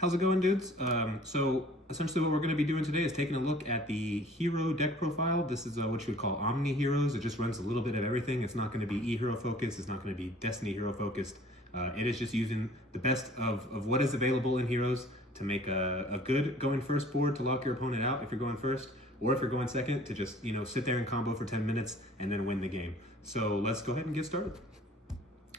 How's it going, dudes? So essentially what we're going to be doing today is taking a look at the hero deck profile. This is what you would call Omni Heroes. It just runs a little bit of everything. It's not going to be E-Hero focused. It's not going to be Destiny Hero focused. It is just using the best of what is available in Heroes to make a good going first board to lock your opponent out if you're going first, or if you're going second to just, sit there and combo for 10 minutes and then win the game. So let's go ahead and get started.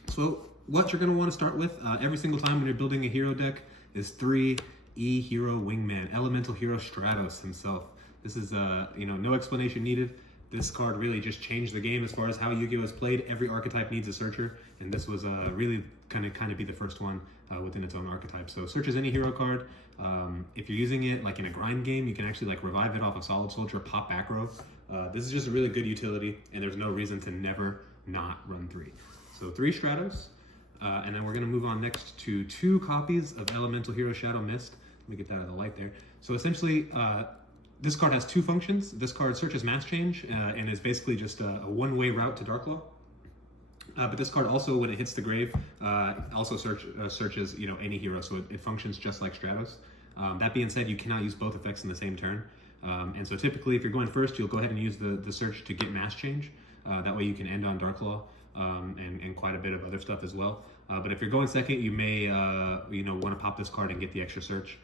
So what you're going to want to start with every single time when you're building a hero deck is 3 E-Hero Wingman, Elemental Hero Stratos himself. This is, no explanation needed. This card really just changed the game as far as how Yu-Gi-Oh! Is played. Every archetype needs a searcher, and this was really kind of be the first one within its own archetype. So searches any hero card. If you're using it like in a grind game, you can actually like revive it off a Solid Soldier, pop back row. This is just a really good utility, and there's no reason to never not run 3. So 3 Stratos. And then we're going to move on next to 2 copies of Elemental Hero Shadow Mist. Let me get that out of the light there. So essentially, this card has 2 functions. This card searches Mass Change and is basically just a one-way route to Darklaw. But this card also, when it hits the grave, also searches any hero, so it functions just like Stratos. That being said, you cannot use both effects in the same turn. And so typically, if you're going first, you'll go ahead and use the search to get Mass Change. That way you can end on Darklaw. And quite a bit of other stuff as well. But if you're going second, you may want to pop this card and get the extra search,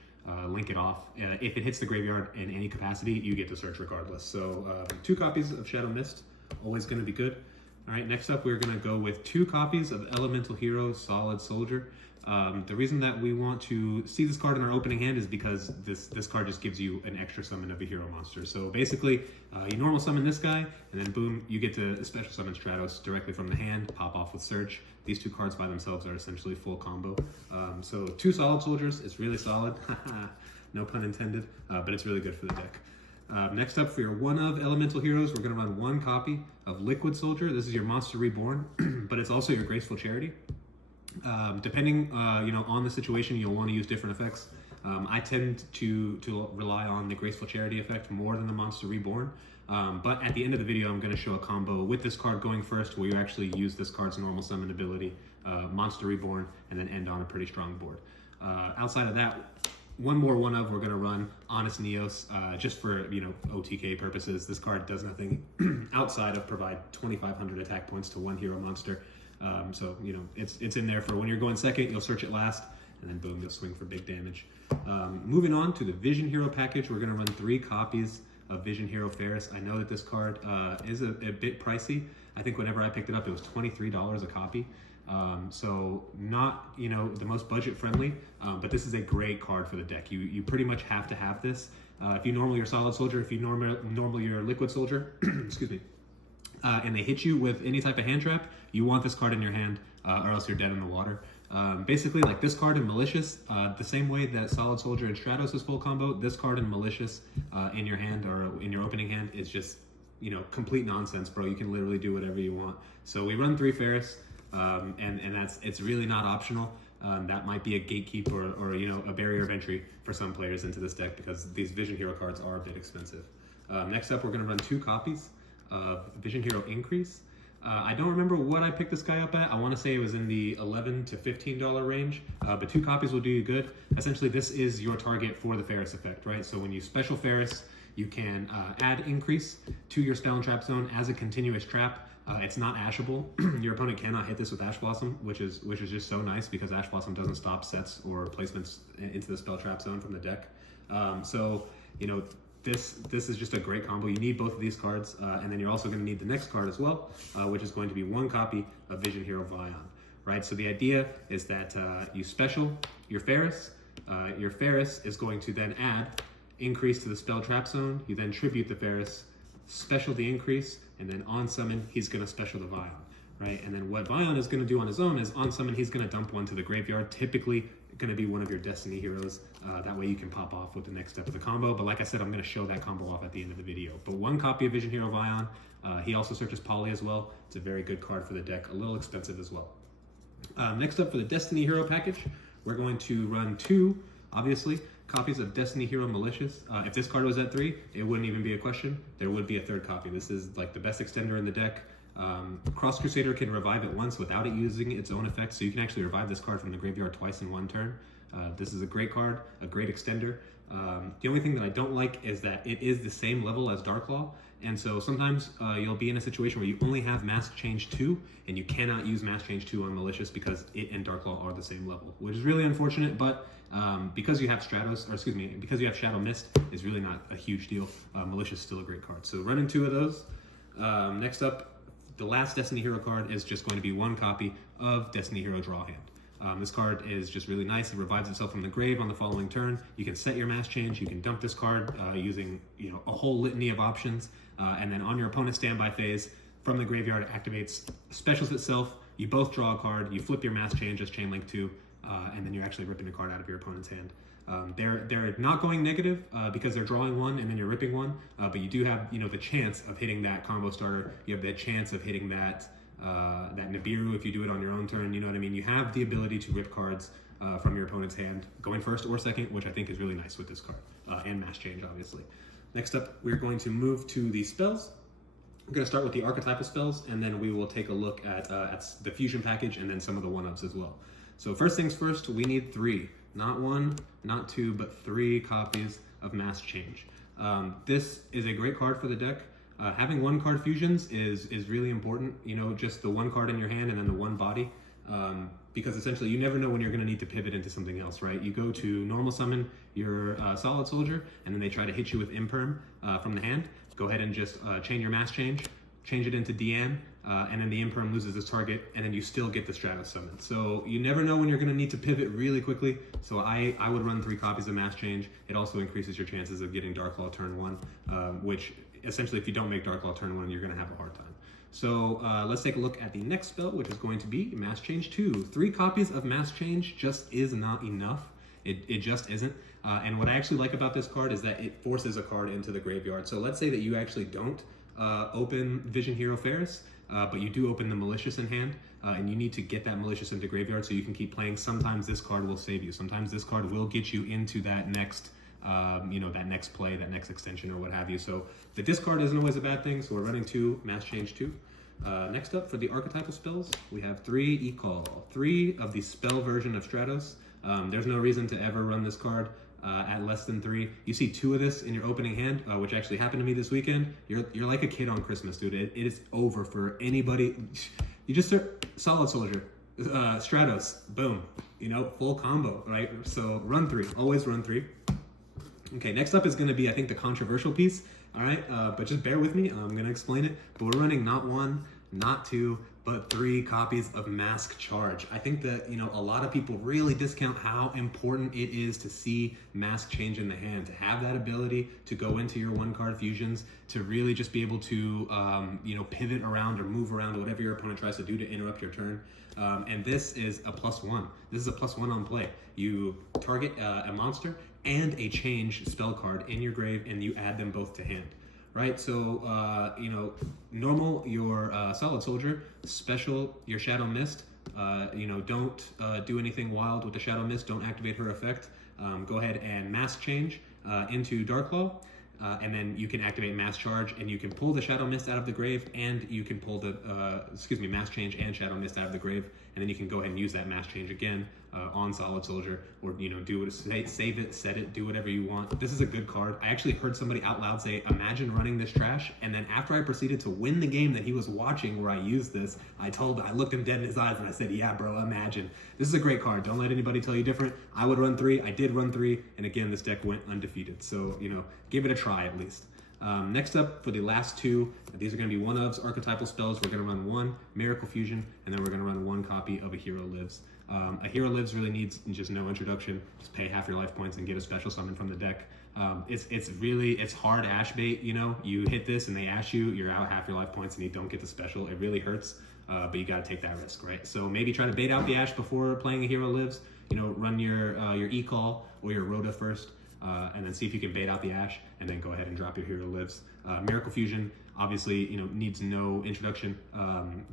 link it off. If it hits the graveyard in any capacity, you get to search regardless. So 2 copies of Shadow Mist, always going to be good. All right, next up we're going to go with 2 copies of Elemental Hero Solid Soldier. The reason that we want to see this card in our opening hand is because this card just gives you an extra summon of a hero monster. So basically, you normal summon this guy, and then boom, you get to special summon Stratos directly from the hand, pop off with Search. These 2 cards by themselves are essentially full combo. So 2 Solid Soldiers, it's really solid. No pun intended, but it's really good for the deck. Next up for your one of Elemental Heroes, we're going to run 1 copy of Liquid Soldier. This is your Monster Reborn, but it's also your Graceful Charity. Depending on the situation, you'll want to use different effects. I tend to rely on the Graceful Charity effect more than the Monster Reborn. But at the end of the video, I'm going to show a combo with this card going first where you actually use this card's normal summon ability, Monster Reborn, and then end on a pretty strong board. Outside of that, one more one of we're going to run Honest Neos just for OTK purposes. This card does nothing outside of provide 2,500 attack points to 1 hero monster. So it's in there for when you're going second, you'll search it last, and then boom, you'll swing for big damage. Moving on to the Vision Hero package, we're going to run 3 copies of Vision Hero Ferris. I know that this card is a bit pricey. I think whenever I picked it up, it was $23 a copy. So not the most budget friendly, but this is a great card for the deck. You pretty much have to have this. If you normal your Solid Soldier, if you normal your Liquid Soldier, excuse me, and they hit you with any type of hand trap, you want this card in your hand, or else you're dead in the water. Basically, like this card in Malicious, the same way that Solid Soldier and Stratos is full combo, this card in Malicious in your hand or in your opening hand is just, complete nonsense, bro. You can literally do whatever you want. So we run 3 Ferris, and it's really not optional. That might be a gatekeep or a barrier of entry for some players into this deck because these Vision Hero cards are a bit expensive. Next up, we're going to run 2 copies of Vision Hero Increase. I don't remember what I picked this guy up at. I want to say it was in the $11 to $15 range, but 2 copies will do you good. Essentially, this is your target for the Ferris effect, right? So when you special Ferris, you can add Increase to your spell and trap zone as a continuous trap. It's not ashable. Your opponent cannot hit this with Ash Blossom, which is just so nice because Ash Blossom doesn't stop sets or placements into the spell trap zone from the deck. This is just a great combo. You need both of these cards, and then you're also going to need the next card as well, which is going to be 1 copy of Vision Hero Vion, right? So the idea is that you special your Ferris. Your Ferris is going to then add Increase to the spell trap zone. You then tribute the Ferris, special the Increase, and then on summon, he's going to special the Vion, right? And then what Vion is going to do on his own is on summon, he's going to dump 1 to the graveyard, typically going to be one of your Destiny heroes. That way you can pop off with the next step of the combo. But like I said, I'm going to show that combo off at the end of the video. But 1 copy of Vision Hero Vion. He also searches Poly as well. It's a very good card for the deck. A little expensive as well. Next up for the Destiny Hero package, we're going to run 2, obviously, copies of Destiny Hero Malicious. If this card was at 3, it wouldn't even be a question. There would be a 3rd copy. This is like the best extender in the deck. Cross Crusader can revive it once without it using its own effect, so you can actually revive this card from the graveyard twice in one turn. This is a great card, a great extender. The only thing that I don't like is that it is the same level as Darklaw, and so sometimes you'll be in a situation where you only have Mask Change 2, and you cannot use Mask Change 2 on Malicious because it and Darklaw are the same level, which is really unfortunate, but because you have because you have Shadow Mist, it's really not a huge deal. Malicious is still a great card. So running 2 of those. Next up, the last Destiny Hero card is just going to be 1 copy of Destiny Hero Draw Hand. This card is just really nice. It revives itself from the grave on the following turn. You can set your Mask Change. You can dump this card using a whole litany of options. And then on your opponent's standby phase, from the graveyard, it activates, specials itself. You both draw a card. You flip your Mask Change as Chain Link 2, and then you're actually ripping a card out of your opponent's hand. They're not going negative because they're drawing 1 and then you're ripping 1, but you do have the chance of hitting that combo starter. You have the chance of hitting that Nibiru if you do it on your own turn. You know what I mean? You have the ability to rip cards from your opponent's hand, going first or second, which I think is really nice with this card, and Mask Change, obviously. Next up, we're going to move to the spells. I'm going to start with the archetypal spells, and then we will take a look at the fusion package and then some of the 1-ups as well. So first things first, we need 3. Not 1, not 2, but 3 copies of Mask Change. This is a great card for the deck. Having 1 card fusions is really important, just the 1 card in your hand and then the 1 body, because essentially you never know when you're going to need to pivot into something else, right? You go to normal summon your Solid Soldier, and then they try to hit you with Imperm from the hand. Go ahead and just chain your Mask Change, change it into Deanne, and then the Imperm loses its target, and then you still get the Stratos summon. So you never know when you're going to need to pivot really quickly, so I would run 3 copies of Mask Change. It also increases your chances of getting Darklaw turn 1, which essentially if you don't make Darklaw turn 1, you're going to have a hard time. So let's take a look at the next spell, which is going to be Mask Change 2. 3 copies of Mask Change just is not enough. It just isn't. And what I actually like about this card is that it forces a card into the graveyard. So let's say that you actually don't open Vision Hero Ferris, but you do open the Malicious in hand, and you need to get that Malicious into graveyard so you can keep playing. Sometimes this card will save you. Sometimes this card will get you into that next that next play, that next extension or what have you. So the discard isn't always a bad thing, so we're running 2 Mask Change 2. Next up for the archetypal spells, we have 3 E-Call, 3 of the spell version of Stratos. There's no reason to ever run this card at less than 3. You see 2 of this in your opening hand, which actually happened to me this weekend. You're like a kid on Christmas, dude. It is over for anybody. You just start Solid Soldier, Stratos, boom, full combo, right? So run 3, always run 3. Okay, next up is going to be, I think, the controversial piece. All right, but just bear with me. I'm going to explain it. But we're running not 1, not 2, but 3 copies of Mask Charge. I think that, a lot of people really discount how important it is to see Mask Change in the hand, to have that ability to go into your 1-card fusions, to really just be able to, pivot around or move around whatever your opponent tries to do to interrupt your turn. And this is a +1. This is a +1 on play. You target a monster and a change spell card in your grave, and you add them both to hand, right? So, normal, your Solid Soldier, special, your Shadow Mist, don't do anything wild with the Shadow Mist, don't activate her effect. Go ahead and Mask Change into Darklaw, and then you can activate Mask Charge, and you can pull the Shadow Mist out of the grave, and you can pull the, Mask Change and Shadow Mist out of the grave, and then you can go ahead and use that Mask Change again on Solid Soldier, or do it, save it, set it, do whatever you want. This is a good card. I actually heard somebody out loud say, imagine running this trash, and then after I proceeded to win the game that he was watching where I used this, I looked him dead in his eyes and I said, yeah, bro, imagine. This is a great card. Don't let anybody tell you different. I would run 3. I did run 3, and again, this deck went undefeated. So, give it a try at least. Next up, for the last 2, these are going to be 1-ofs, archetypal spells. We're going to run 1 Miracle Fusion, and then we're going to run 1 copy of A Hero Lives. A Hero Lives really needs just no introduction. Just pay half your life points and get a special summon from the deck. It's hard ash bait, you hit this and they ash you, you're out half your life points and you don't get the special. It really hurts, but you got to take that risk, right? So maybe try to bait out the ash before playing A Hero Lives. Run your E-Call or your Rhoda first, and then see if you can bait out the ash, and then go ahead and drop your Hero Lives. Miracle Fusion, obviously, needs no introduction.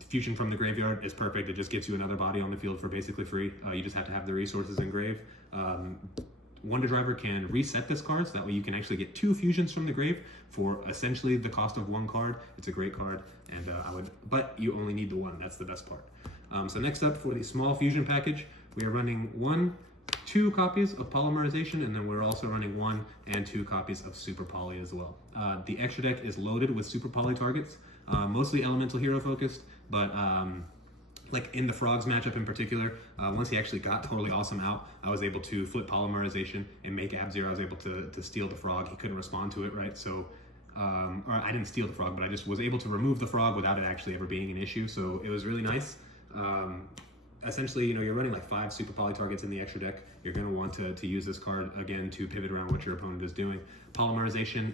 Fusion from the graveyard is perfect. It just gets you another body on the field for basically free. You just have to have the resources in grave. Wonder Driver can reset this card, so that way you can actually get 2 fusions from the grave for essentially the cost of 1 card. It's a great card, and but you only need the 1. That's the best part. So next up, for the small fusion package, we are running 2 copies of Polymerization, and then we're also running 1 and 2 copies of Super Poly as well. The extra deck is loaded with Super Poly targets, mostly Elemental Hero focused, but like in the Frogs matchup in particular, once he actually got Totally Awesome out, I was able to flip Polymerization and make Ab-Zero. I was able to steal the Frog. He couldn't respond to it, right? So, or I didn't steal the Frog, but I just was able to remove the Frog without it actually ever being an issue. So it was really nice. Essentially, you're running like 5 Super Poly targets in the extra deck. You're going to want to use this card again to pivot around what your opponent is doing. Polymerization,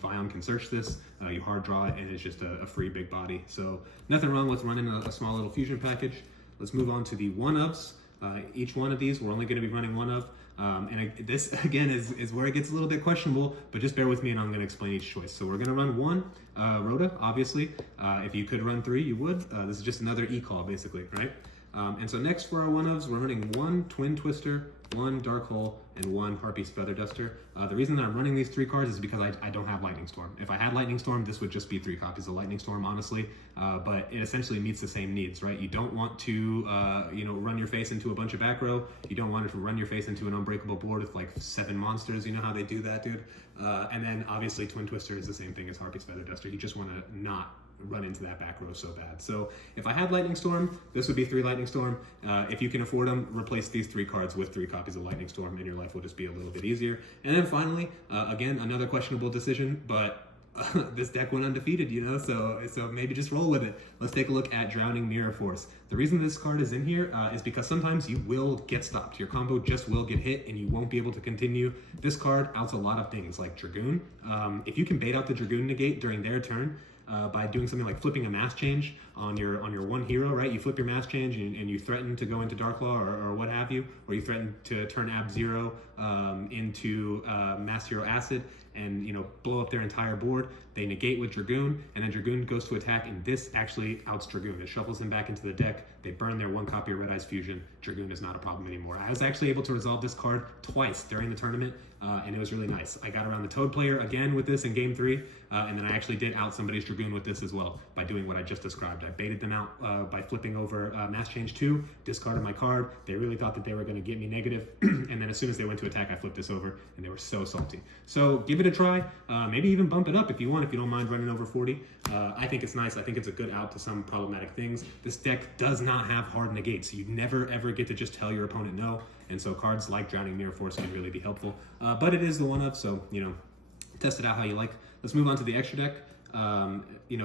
Vion can search this, you hard draw it, and it's just a free big body. So nothing wrong with running a small little fusion package. Let's move on to the 1-ofs. Each one of these, we're only going to be running 1 of. This again is where it gets a little bit questionable, but just bear with me and I'm going to explain each choice. So we're going to run 1 Rhoda, obviously. If you could run 3, you would. This is just another E-call, basically, right? And so next for our 1-ofs, we're running 1 Twin Twister, 1 Dark Hole, and 1 Harpy's Feather Duster. The reason that I'm running these 3 cards is because I don't have Lightning Storm. If I had Lightning Storm, this would just be 3 copies of Lightning Storm, honestly. But it essentially meets the same needs, right? You don't want to, run your face into a bunch of back row. You don't want to run your face into an unbreakable board with like 7 monsters. You know how they do that, dude? And then obviously Twin Twister is the same thing as Harpy's Feather Duster. You just want to not run into that back row so bad. So if I had Lightning Storm, this would be 3 Lightning Storm. If you can afford them, replace these 3 cards with 3 copies of Lightning Storm and your life will just be a little bit easier. And then finally, again, another questionable decision, but this deck went undefeated, so maybe just roll with it. Let's take a look at Drowning Mirror Force. The reason this card is in here is because sometimes you will get stopped. Your combo just will get hit and you won't be able to continue. This card outs a lot of things like Dragoon. If you can bait out the Dragoon negate during their turn, by doing something like flipping a mass change on your 1 hero, right? You flip your mass change and you threaten to go into Darklaw or what have you, or you threaten to turn Ab-Zero into Mass Hero Acid and blow up their entire board. They negate with Dragoon, and then Dragoon goes to attack, and this actually outs Dragoon. It shuffles him back into the deck. They burn their 1 copy of Red Eyes Fusion. Dragoon is not a problem anymore. I was actually able to resolve this card twice during the tournament, and it was really nice. I got around the Toad player again with this in game 3, and then I actually did out somebody's Dragoon with this as well by doing what I just described. I baited them out by flipping over Mass Change 2, discarded my card. They really thought that they were going to get me negative, and then as soon as they went to attack, I flipped this over, and they were so salty. So give it a try. Maybe even bump it up if you want, if you don't mind running over 40. I think it's nice. I think it's a good out to some problematic things. This deck does not have hard negates. You never ever get to just tell your opponent no, and so cards like Drowning Mirror Force can really be helpful. But it is the 1-of, so test it out how you like. Let's move on to the extra deck.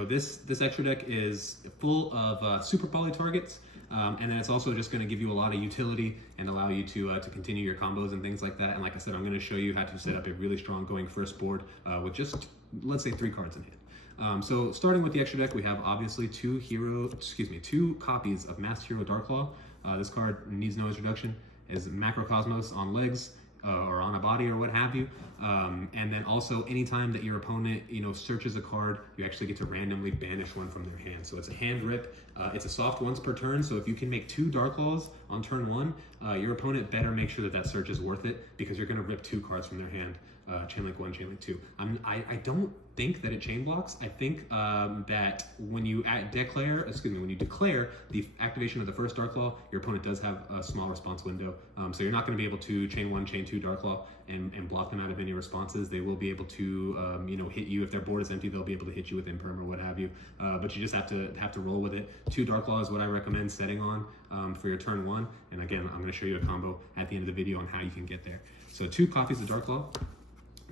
This extra deck is full of Super Poly targets, and then it's also just going to give you a lot of utility and allow you to continue your combos and things like that. And like I said, I'm going to show you how to set up a really strong going first board with just, let's say, 3 cards in hand. So starting with the extra deck, we have obviously 2 copies of Masked Hero Darklaw. This card needs no introduction. Is Macrocosmos on legs or on a body or what have you. And then also anytime that your opponent searches a card, you actually get to randomly banish 1 from their hand. So it's a hand rip. It's a soft once per turn, so if you can make 2 Darklaws on turn 1, your opponent better make sure that search is worth it, because you're going to rip 2 cards from their hand. Chainlink 1, Chainlink 2. I don't think that it chain blocks. I think that when you declare the activation of the first Darklaw, your opponent does have a small response window. So you're not going to be able to chain 1, chain 2 Darklaw and block them out of any responses. They will be able to hit you if their board is empty. They'll be able to hit you with Imperm or what have you. But you just have to roll with it. 2 Darklaw is what I recommend setting on for your turn 1. And again, I'm going to show you a combo at the end of the video on how you can get there. So 2 copies of Darklaw.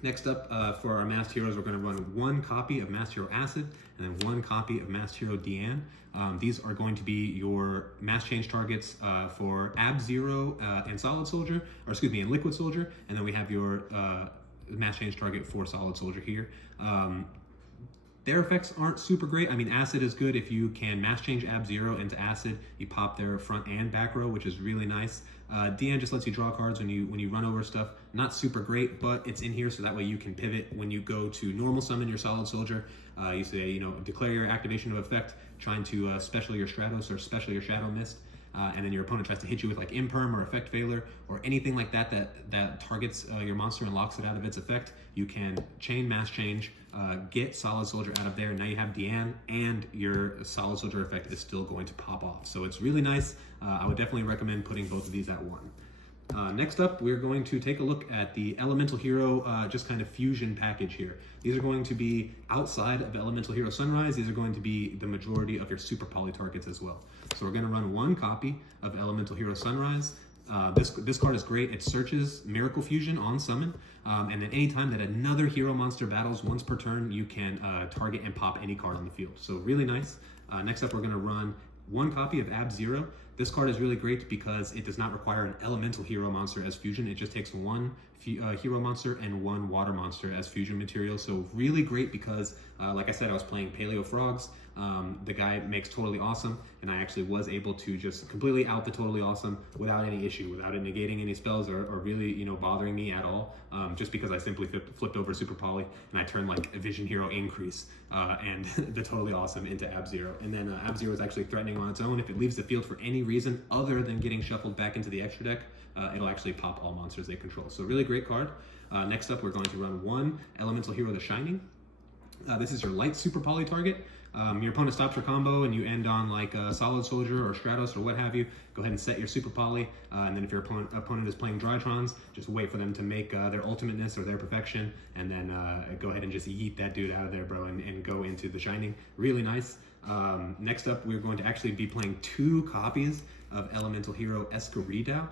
Next up, for our Masked Heroes, we're going to run 1 copy of Masked Hero Acid and then 1 copy of Masked Hero Deanne. These are going to be your mass change targets for Ab-Zero and Solid Soldier, and Liquid Soldier, and then we have your mass change target for Solid Soldier here. Their effects aren't super great. I mean, Acid is good if you can mass change Ab-Zero into Acid. You pop their front and back row, which is really nice. Deanne just lets you draw cards when you run over stuff. Not super great, but it's in here so that way you can pivot when you go to normal summon your Solid Soldier. You say, declare your activation of effect, trying to special your Stratos or special your Shadow Mist. and then your opponent tries to hit you with like imperm or effect failure or anything like that that targets your monster and locks it out of its effect, you can chain mass change, get Solid Soldier out of there. Now you have Deanne, and your Solid Soldier effect is still going to pop off. So it's really nice. I would definitely recommend putting both of these at 1. Next up, we're going to take a look at the Elemental Hero just kind of fusion package here. These are going to be outside of Elemental Hero Sunrise. These are going to be the majority of your Super Poly targets as well. So we're going to run 1 copy of Elemental Hero Sunrise. This card is great. It searches Miracle Fusion on summon, and then anytime that another hero monster battles once per turn, you can target and pop any card on the field. So really nice. Next up, we're going to run 1 copy of Ab-Zero. This card is really great because it does not require an elemental hero monster as fusion. It just takes 1 hero monster and 1 water monster as fusion material. So really great because, like I said, I was playing Paleo Frogs. The guy makes Totally Awesome, and I actually was able to just completely out the Totally Awesome without any issue, without it negating any spells or really, bothering me at all, just because I simply flipped over Super Poly and I turned like a Vision Hero Increase and the Totally Awesome into Ab-Zero. And then Ab-Zero is actually threatening on its own. If it leaves the field for any reason other than getting shuffled back into the extra deck, it'll actually pop all monsters they control. So really great card. Next up, we're going to run 1 Elemental Hero The Shining. This is your light Super Poly target. Your opponent stops your combo and you end on like a Solid Soldier or Stratos or what have you. Go ahead and set your Super Poly, and then if your opponent is playing Drytrons, just wait for them to make their ultimateness or their perfection, and then go ahead and just yeet that dude out of there, bro, and go into the Shining. Really nice. Next up, we're going to actually be playing 2 copies of Elemental Hero Escarida.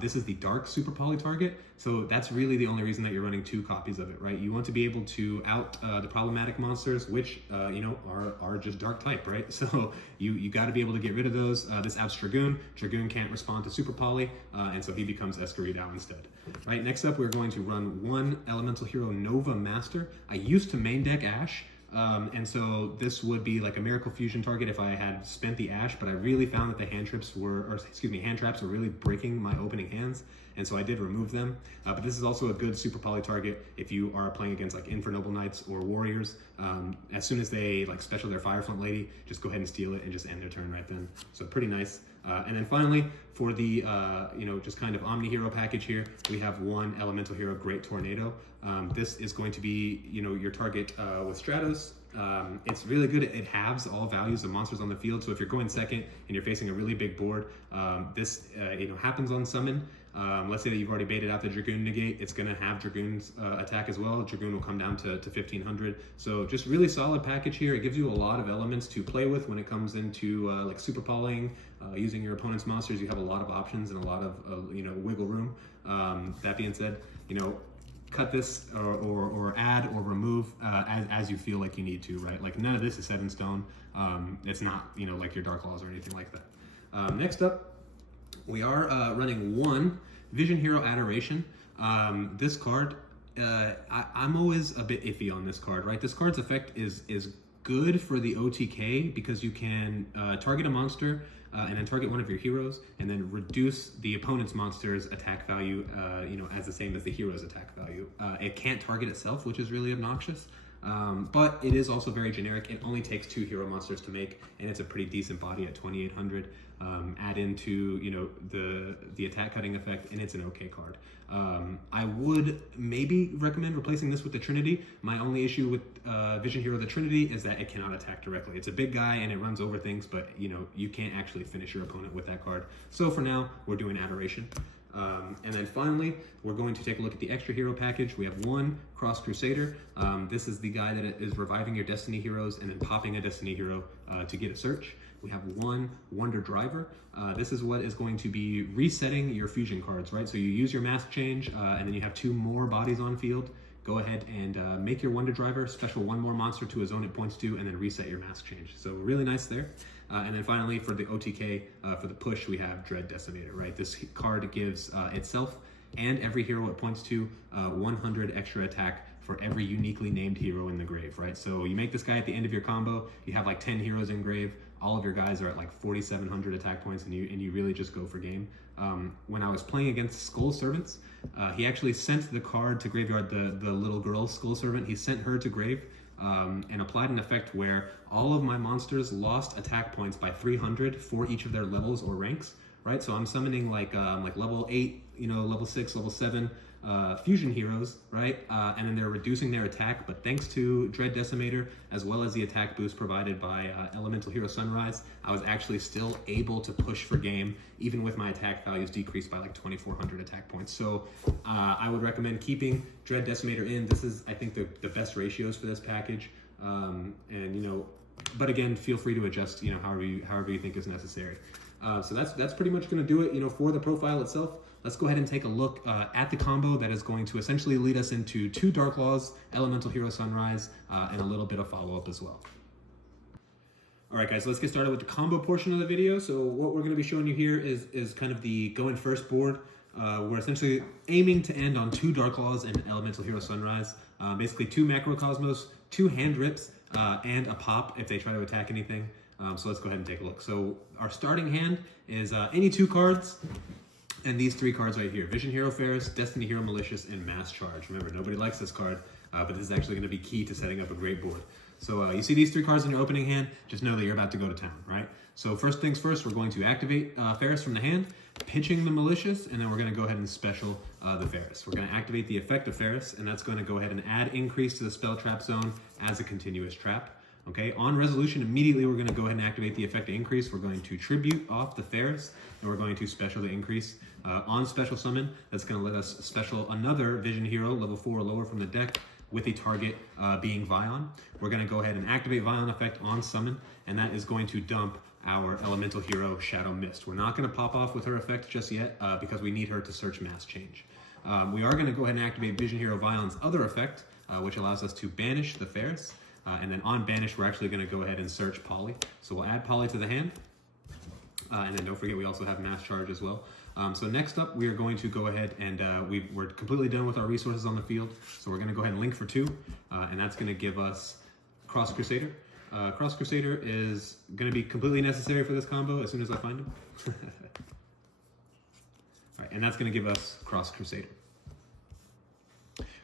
This is the dark Super Poly target, so that's really the only reason that you're running 2 copies of it, right? You want to be able to out the problematic monsters, which are just dark type, right? So you got to be able to get rid of those. This outs Dragoon. Dragoon can't respond to Super Poly, and so he becomes Escarida instead. Right. Next up, we're going to run 1 Elemental Hero Nova Master. I used to main deck Ash. And so this would be like a Miracle Fusion target if I had spent the Ash, but I really found that the hand traps were really breaking my opening hands, and so I did remove them. But this is also a good Super Poly target if you are playing against like Infernoble Knights or Warriors. As soon as they like special their Firefront Lady, just go ahead and steal it and just end their turn right then. So pretty nice. And then finally, for the just kind of Omni Hero package here, we have 1 Elemental Hero Great Tornado. This is going to be your target with Stratos. It's really good. It halves all values of monsters on the field. So if you're going second and you're facing a really big board, this happens on summon. Let's say that you've already baited out the Dragoon negate. It's going to have Dragoon's attack as well. Dragoon will come down to 1500. So just really solid package here. It gives you a lot of elements to play with when it comes into like super polying, using your opponent's monsters. You have a lot of options and a lot of wiggle room. That being said, cut this or add or remove as you feel like you need to, right? Like none of this is set in stone. It's not like your Dark Laws or anything like that. Next up, we are running 1 Vision Hero Adoration. This card, I'm always a bit iffy on this card, right? This card's effect is good for the OTK because you can target a monster and then target one of your heroes and then reduce the opponent's monster's attack value, as the same as the hero's attack value. It can't target itself, which is really obnoxious. But it is also very generic. It only takes 2 hero monsters to make, and it's a pretty decent body at 2800. Add into the attack cutting effect, and it's an okay card. I would maybe recommend replacing this with the Trinity. My only issue with Vision Hero the Trinity is that it cannot attack directly. It's a big guy and it runs over things, but you can't actually finish your opponent with that card. So for now, we're doing Adoration. And then finally, we're going to take a look at the extra hero package. We have 1 Cross Crusader. This is the guy that is reviving your Destiny heroes and then popping a Destiny hero to get a search. We have 1 Wonder Driver. This is what is going to be resetting your fusion cards, right? So you use your mask change, and then you have 2 more bodies on field. Go ahead and make your Wonder Driver, special 1 more monster to a zone it points to, and then reset your mask change. So really nice there. And then finally, for the OTK, for the push, we have Dread Decimator, right? This card gives itself and every hero it points to 100 extra attack for every uniquely named hero in the grave, right? So you make this guy at the end of your combo, you have like 10 heroes in grave, all of your guys are at like 4,700 attack points, and you really just go for game. When I was playing against Skull Servants, he actually sent the card to graveyard, the little girl Skull Servant, he sent her to grave and applied an effect where all of my monsters lost attack points by 300 for each of their levels or ranks, right? So I'm summoning like level 8, level 6, level 7 fusion heroes, right? And then they're reducing their attack, but thanks to Dread Decimator, as well as the attack boost provided by Elemental Hero Sunrise, I was actually still able to push for game, even with my attack values decreased by like 2,400 attack points. So I would recommend keeping Dread Decimator in. This is, I think, the best ratios for this package. But again, feel free to adjust, however you think is necessary. So that's pretty much going to do it, for the profile itself. Let's go ahead and take a look at the combo that is going to essentially lead us into 2 Dark Claws, Elemental Hero Sunrise, and a little bit of follow-up as well. All right, guys, let's get started with the combo portion of the video. So what we're going to be showing you here is kind of the going first board. We're essentially aiming to end on 2 Dark Claws and Elemental Hero Sunrise. Basically 2 Macrocosmos, 2 hand rips, and a pop if they try to attack anything. So let's go ahead and take a look. So our starting hand is any 2 cards, and these 3 cards right here: Vision Hero Ferris, Destiny Hero Malicious, and Mass Charge. Remember, nobody likes this card, but this is actually going to be key to setting up a great board. So you see these 3 cards in your opening hand, just know that you're about to go to town, right? So first things first, we're going to activate Ferris from the hand, pitching the Malicious, and then we're going to go ahead and special the Ferris. We're going to activate the effect of Ferris, and that's going to go ahead and add increase to the spell trap zone as a continuous trap. Okay, on resolution, immediately we're going to go ahead and activate the effect of increase. We're going to tribute off the Ferris, and we're going to special the increase. On special summon, that's going to let us special another Vision Hero, level 4 or lower from the deck, with a target being Vion. We're going to go ahead and activate Vion effect on summon, and that is going to dump our Elemental Hero Shadow Mist. We're not going to pop off with her effect just yet because we need her to search Mass Change. We are going to go ahead and activate Vision Hero Vion's other effect, which allows us to banish the Ferris. And then on banish, we're actually going to go ahead and search Poly. So we'll add Poly to the hand. And then don't forget, we also have Mass Charge as well. So next up, we are going to go ahead and we're completely done with our resources on the field. So we're going to go ahead and link for 2. And that's going to give us Cross Crusader. Cross Crusader is going to be completely necessary for this combo as soon as I find him. All right, and that's going to give us Cross Crusader.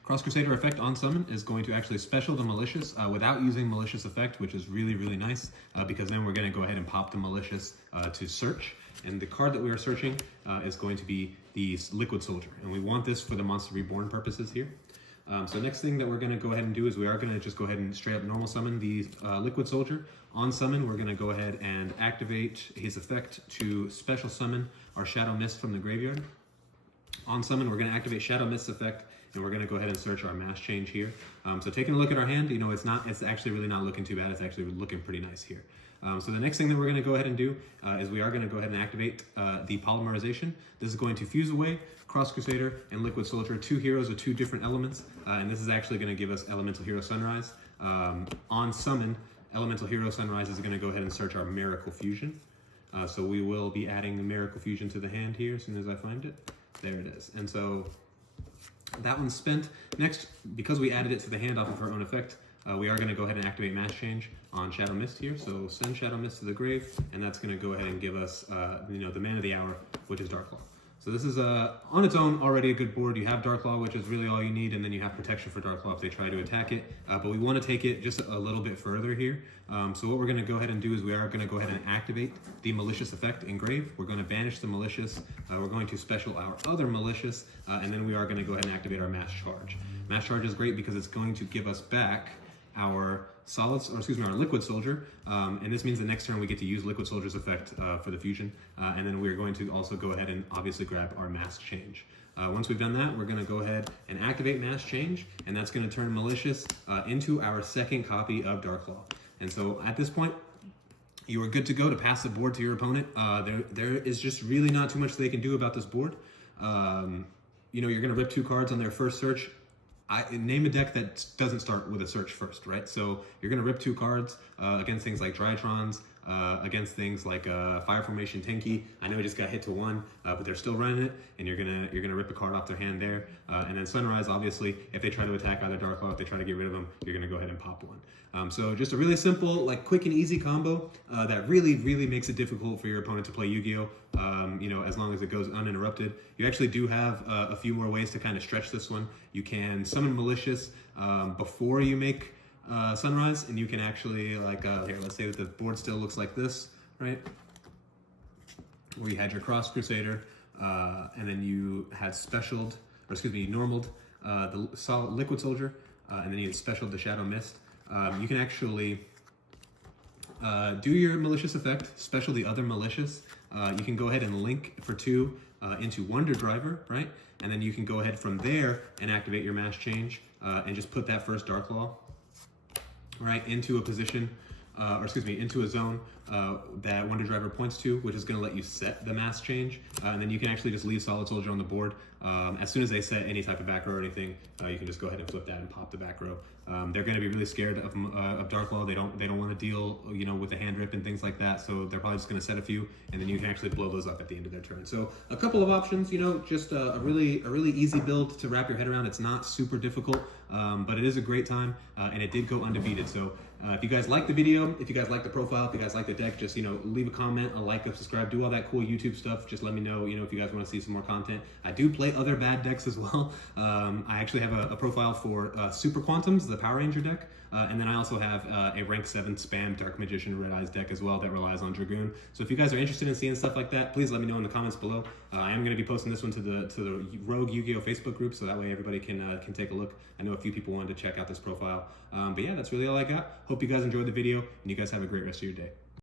Cross Crusader effect on summon is going to actually special the Malicious without using Malicious effect, which is really, really nice because then we're going to go ahead and pop the Malicious to search. And the card that we are searching is going to be the Liquid Soldier. And we want this for the Monster Reborn purposes here. So next thing that we're going to go ahead and do is we are going to just go ahead and straight up normal summon the Liquid Soldier. On summon, we're going to go ahead and activate his effect to special summon our Shadow Mist from the graveyard. On summon, we're going to activate Shadow Mist's effect, and we're going to go ahead and search our Mass Change here. So taking a look at our hand, it's actually really not looking too bad. It's actually looking pretty nice here. So the next thing that we're going to go ahead and do is we are going to go ahead and activate the Polymerization. This is going to fuse away Cross Crusader and Liquid Soldier, 2 heroes with 2 different elements, and this is actually going to give us Elemental Hero Sunrise. On summon, Elemental Hero Sunrise is going to go ahead and search our Miracle Fusion. So we will be adding the Miracle Fusion to the hand here as soon as I find it. There it is. And so that one's spent. Next, because we added it to the hand off of her own effect, we are going to go ahead and activate Mass Change on Shadow Mist here. So send Shadow Mist to the grave, and that's going to go ahead and give us, the Man of the Hour, which is Dark Claw. So this is on its own already a good board. You have Dark Claw, which is really all you need, and then you have protection for Dark Claw if they try to attack it. But we want to take it just a little bit further here. So what we're going to go ahead and do is we are going to go ahead and activate the Malicious effect in grave. We're going to banish the Malicious. We're going to special our other Malicious, and then we are going to go ahead and activate our Mass Charge. Mass Charge is great because it's going to give us back our our Liquid Soldier, and this means the next turn we get to use Liquid Soldier's effect for the fusion, and then we're going to also go ahead and obviously grab our Mass Change. Once we've done that, we're going to go ahead and activate Mass Change, and that's going to turn Malicious into our second copy of Dark Claw. And so at this point, you are good to go to pass the board to your opponent. There is just really not too much they can do about this board. You're going to rip 2 cards on their first search. Name a deck that doesn't start with a search first, right? So you're going to rip 2 cards against things like Drytrons, against things like Fire Formation Tenki. I know it just got hit to 1, but they're still running it, and you're gonna rip a card off their hand there. And then Sunrise, obviously, if they try to attack either Dark Claw, if they try to get rid of them, you're gonna go ahead and pop 1. So just a really simple, quick and easy combo that really, really makes it difficult for your opponent to play Yu-Gi-Oh! As long as it goes uninterrupted. You actually do have a few more ways to kind of stretch this one. You can summon Malicious before you make Sunrise, and you can actually like here, let's say that the board still looks like this, right? Where you had your Cross Crusader, and then you had specialed, or excuse me, normaled the solid Liquid Soldier, and then you had specialed the Shadow Mist. You can actually do your malicious effect, special the other malicious. You can go ahead and link for 2 into Wonder Driver, right? And then you can go ahead from there and activate your mass change and just put that first Dark Claw, right, into a position, or excuse me, into a zone that Wonder Driver points to, which is going to let you set the mass change. And then you can actually just leave Solid Soldier on the board. As soon as they set any type of back row or anything, you can just go ahead and flip that and pop the back row. They're going to be really scared of Dark Claw. They don't want to deal, you know, with the hand rip and things like that. So they're probably just going to set a few, and then you can actually blow those up at the end of their turn. So a couple of options, you know, just a really easy build to wrap your head around. It's not super difficult, but it is a great time, and it did go undefeated. So if you guys like the video, if you guys like the profile, if you guys like the deck, just, you know, leave a comment, a like, a subscribe, do all that cool YouTube stuff. Just let me know, you know, if you guys want to see some more content. I do play other bad decks as well. I actually have a profile for Super Quantums, the Power Ranger deck. And then I also have a rank 7 spam Dark Magician Red Eyes deck as well that relies on Dragoon. So if you guys are interested in seeing stuff like that, please let me know in the comments below. I am going to be posting this one to the Rogue Yu-Gi-Oh! Facebook group, so that way everybody can take a look. I know a few people wanted to check out this profile. But yeah, that's really all I got. Hope you guys enjoyed the video, and you guys have a great rest of your day.